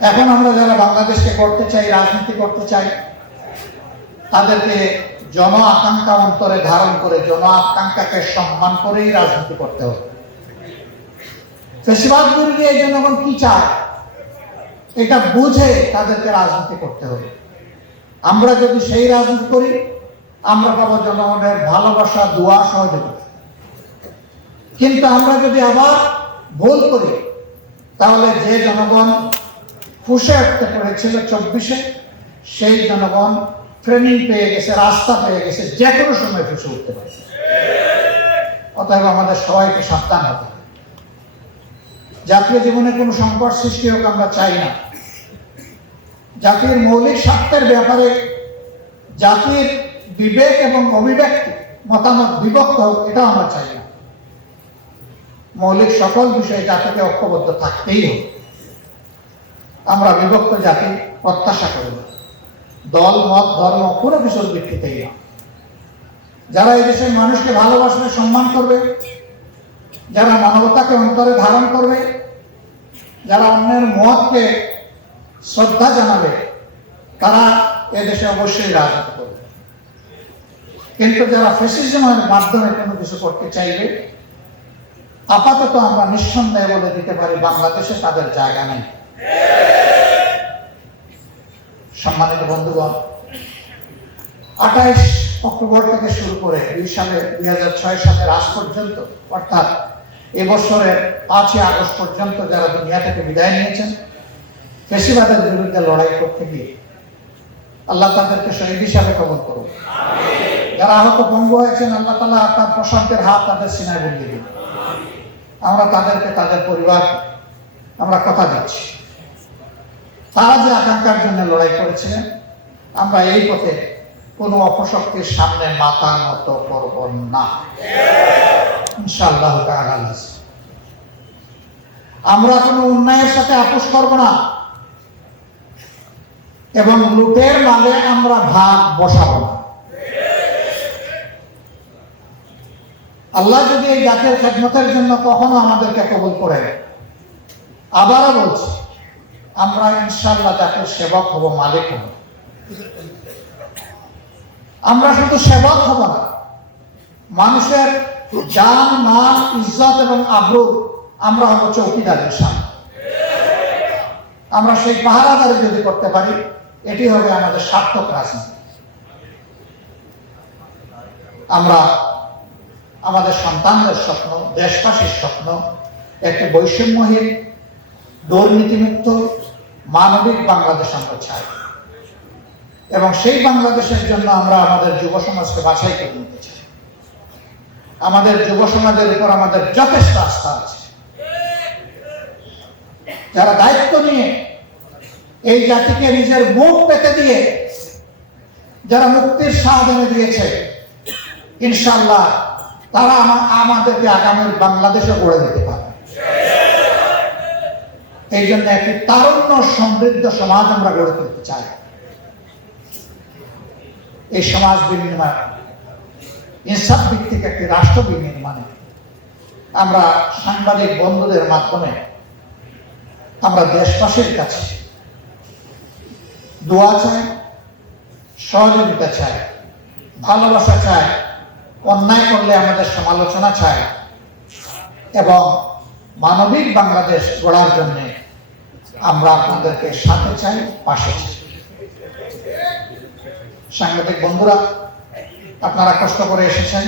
এখন আমরা যারা বাংলাদেশকে করতে চাই, রাজনীতি করতে চাই, তাদেরকে জন আকাঙ্ক্ষা অন্তরে ধারণ করে জন আকাঙ্ক্ষাকে সম্মান করেই রাজনীতি করতে হবে। ফেসিবাদ বিরোধী জনগণ কি চায়? এটা বুঝে তাদেরকে রাজনীতি করতে হবে। আমরা যদি সেই রাজনীতি করি, আমরা পাবো জনগণের ভালোবাসা, দোয়া, সহযোগিতা। কিন্তু আমরা যদি আবার ভুল করি, তাহলে যে জনগণ উঠতে পেরেছিল চব্বিশে, সেই জনগণ ট্রেনিং পেয়ে গেছে, রাস্তা পেয়ে গেছে, যে কোনো সময় ফুসে উঠতে পারে। অতএব আমাদের সবাইকে সাবধান হতে জাতীয় জীবনে কোনো সংকট সৃষ্টি হোক আমরা চাই না। জাতির মৌলিক স্বার্থের ব্যাপারে জাতির বিবেক এবং অভিব্যক্তি, মতামত বিভক্ত হোক, এটাও আমরা চাই না। মৌলিক সকল বিষয়ে জাতিকে ঐক্যবদ্ধ থাকতেই হবে। আমরা বিভক্ত জাতি প্রত্যাশা করি না। দল, মত, ধর্ম, কোনো কিছুর ভিত্তিতেই না। যারা এই দেশের মানুষকে ভালোবাসবে, সম্মান করবে, যারা মানবতাকে অন্তরে ধারণ করবে, যারা অন্যের মতকে শ্রদ্ধা জানাবে, তারা এদেশে অবশ্যই রাজনীতি করবে। কিন্তু যারা ফেসিজমের মাধ্যমে কোনো কিছু করতে চাইবে, আপাতত আমরা নিঃসন্দেহে বলে দিতে পারি, বাংলাদেশে তাদের জায়গা নেই। সম্মানিত বন্ধুগণ, আঠাইশ অক্টোবর থেকে শুরু করে দুই সালে, দুই হাজার ছয় সালের আজ পর্যন্ত, অর্থাৎ এবছরের পাঁচই আগস্ট পর্যন্ত যারা দুনিয়া থেকে বিদায় নিয়েছেন, ফেসিবাদের বিরুদ্ধে লড়াই করতে গিয়ে আল্লাহ তাদেরকে শহীদ হিসাবে কবল করুন। যারা আহত পঙ্গু হয়েছেন, আল্লাহ তালা তার প্রশান্তের হাত তাদের সিনায় বলিয়ে দিন। আমরা তাদেরকে, তাদের পরিবার আমরা কথা দিচ্ছি। তারা যে আকাঙ্ক্ষার জন্য লড়াই করেছিলেন। আমরা এই পথে কোনো অপশক্তির সামনে মাথা নত করব না। আলাইহি। আমরা কোনো অন্যায়ের সাথে আপোষ করব না। এবং লুটের মালে আমরা ভাগ বসাবো না। আল্লাহ যদি এই জাতির খেদমতের জন্য কখনো আমাদেরকে কবুল করে আবারও বলছি আমরা ইনশাল্লাহ জাতির সেবক হব, মালিক হব। আমরা শুধু সেবক হব না। মানুষের যান মাল, ইজ্জত এবং আব্রু আমরা হব চৌকিদারের সামনে আমরা সেই পাহারাদারি যদি করতে পারি, এটি হবে আমাদের সার্থক রাজনীতি। আমরা আমাদের সন্তানদের স্বপ্ন, দেশবাসীর স্বপ্ন, একটি বৈষম্যহীন, দুর্নীতিমুক্ত মানবিক বাংলাদেশ আমরা চাই। এবং সেই বাংলাদেশের জন্য আমরা আমাদের যুব সমাজকে বাছাই করে নিতে চাই। আমাদের যুব সমাজের উপর আমাদের যথেষ্ট আস্থা আছে। যারা দায়িত্ব নিয়ে এই জাতিকে নিজের মুখ পেতে দিয়ে যারা মুক্তির স্বাদ এনে দিয়েছে ইনশাল্লাহ তারা আমাদেরকে আগামীর বাংলাদেশে গড়ে দিতে এই জন্য একটি তারুণ্য সমৃদ্ধ সমাজ আমরা গড়ে তুলতে চাই। এই সমাজ বিনির্মাণ, ইনসাফ ভিত্তিক একটি রাষ্ট্র বিনির্মাণে আমরা সাংবাদিক বন্ধুদের মাধ্যমে আমরা দেশবাসীর কাছে দোয়া চাই, সহযোগিতা চাই, ভালোবাসা চাই, অন্যায় করলে আমাদের সমালোচনা চাই এবং মানবিক বাংলাদেশ গড়ার জন্য আমরা আপনাদেরকে সাথে চাই, পাশে চাই। সাংবাদিক বন্ধুরা, আপনারা কষ্ট করে এসেছেন।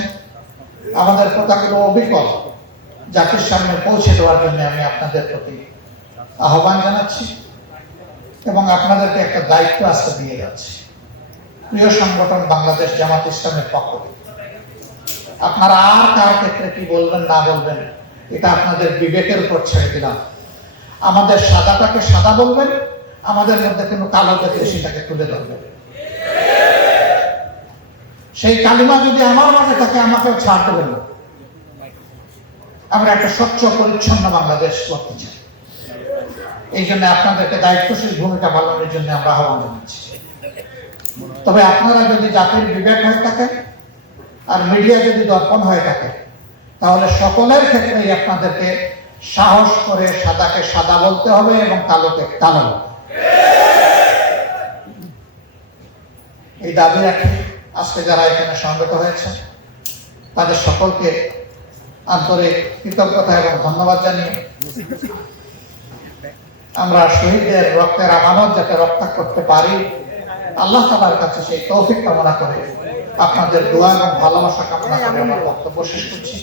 আমাদের কথাগুলো অবিকল জাতির সামনে পৌঁছে দেওয়ার জন্য আমি আপনাদের প্রতি আহ্বান জানাচ্ছি এবং আপনাদেরকে একটা দায়িত্ব আজকে দিয়ে যাচ্ছি। প্রিয় সংগঠন বাংলাদেশ জামাত ইসলামের পক্ষ থেকে। আপনারা আর কার ক্ষেত্রে কি বলবেন, না বলবেন, এটা আপনাদের বিবেকের উপর ছেড়ে দিলাম। আমাদের সাদাটাকে সাদা বলবেন, আমাদের মধ্যে কোনো কালো দেখলে সেটাকে তুলে ধরবেন। সেই কালিমা যদি আমার মনে থাকে, আমাকেও ছাড় দেবেন। আমরা একটা স্বচ্ছ, পরিচ্ছন্ন বাংলাদেশ করতে চাই। এই জন্য আপনাদেরকে দায়িত্বশীল ভূমিকা পালনের জন্য আমরা আহ্বান জানাচ্ছি। তবে আপনারা যদি জাতির বিবেক হয়ে থাকে আর মিডিয়া যদি দর্পণ হয়ে থাকে, তাহলে সকলের ক্ষেত্রেই আপনাদেরকে সাহস করে সাদাকে সাদা বলতে হবে এবং কালোকে কালো এই দাবি রাখি। আজকে যারা এখানে সমবেত হয়েছে তাদের সকলকে আন্তরিক কৃতজ্ঞতা এবং ধন্যবাদ জানিয়ে আমরা শহীদদের রক্তের আমানত যাতে রক্ষা করতে পারি, আল্লাহ তালার কাছে সেই তৌফিক কামনা করে আপনাদের দোয়া এবং ভালোবাসা কামনা করে আমার বক্তব্য শেষ করছি।